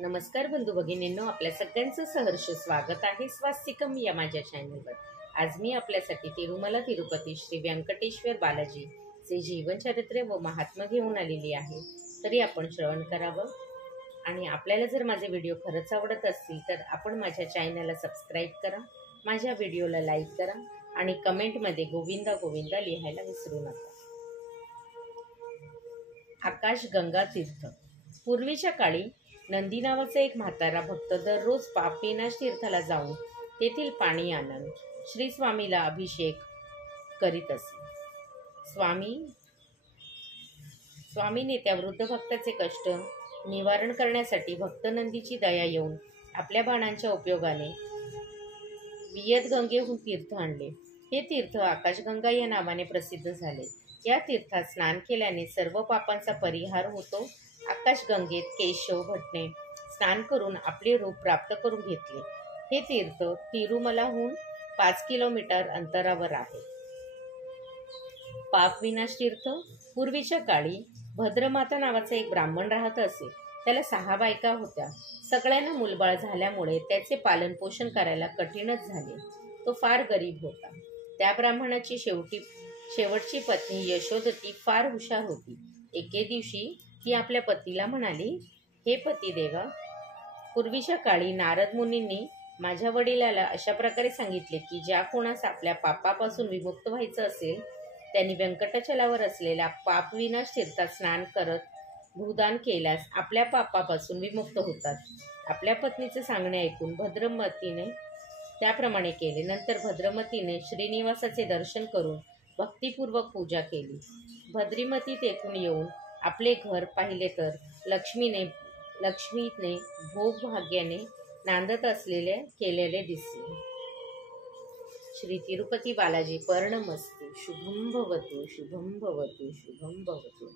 नमस्कार बंधू भगिनींनो, आपल्या सगळ्यांचं सहर्ष स्वागत आहे स्वास्तिकम या माझ्या चॅनलवर। आज मी आपल्यासाठी तिरुमला तिरुपती श्री व्यंकटेश्वर बालाजी चे जीवनचरित्र व महात्म्य घेऊन आलेली आहे। तरी आपण श्रवण करावं आणि आपल्याला जर माझे व्हिडिओ खरंच आवडत असतील तर आपण माझ्या चॅनलला सबस्क्राईब करा, माझ्या व्हिडिओला लाईक करा आणि कमेंटमध्ये गोविंदा गोविंदा लिहायला विसरू नका। आकाशगंगा तीर्थ। पूर्वीच्या काळी नंदी नावाचा एक म्हातारा भक्त दररोज पापविनाश तीर्थाला जाऊन तेथील पाणी आणून श्री स्वामीला अभिषेक करीत असे। स्वामीने त्या वृद्ध भक्ताचे कष्ट निवारण करण्यासाठी भक्त नंदीची दया येऊन आपल्या बाणांच्या उपयोगाने वियतगंगेहून तीर्थ आणले। हे तीर्थ आकाशगंगा या नावाने प्रसिद्ध झाले। या तीर्थात स्नान केल्याने सर्व पापांचा परिहार होतो। आकाशगंगेत केशव भटने स्नान करून आपले रूप प्राप्त करून घेतले। हे तीर्थ तिरुमलाहून 5 किलोमीटर अंतरावर आहे। पापविनाश तीर्थ। पूर्वीच्या काळी भद्रमाता नावाचा एक ब्राह्मण राहत असे। त्याला 6 बायका होत्या। सगळ्यांना मुलबाळ झाल्यामुळे त्याचे पालन पोषण करायला कठीणच झाले। तो फार गरीब होता। त्या ब्राह्मणाची शेवटची पत्नी यशोदती फार हुशार होती। एके दिवशी ती आपल्या पतीला म्हणाली, हे पतिदेवा, पूर्वीच्या काळी नारद मुनींनी माझ्या वडिलाला अशा प्रकारे सांगितले की ज्या कोणास आपल्या पापापासून विमुक्त व्हायचं असेल त्यांनी व्यंकटाचलावर असलेल्या पापविनाश तीर्थात स्नान करत भूदान केल्यास आपल्या पापापासून विमुक्त होतात। आपल्या पत्नीचे सांगणे ऐकून भद्रमतीने त्याप्रमाणे केले। नंतर भद्रमतीने श्रीनिवासाचे दर्शन करून भक्तिपूर्वक पूजा केली। भद्रीमती तेथून येऊन आपले घर पाहिले तर लक्ष्मीने भोगभाग्याने नांदत असलेले केलेले दिसले। श्री तिरुपती बालाजी पर्णमस्तु। शुभम भवतु, शुभम भवतु, शुभम भवतु।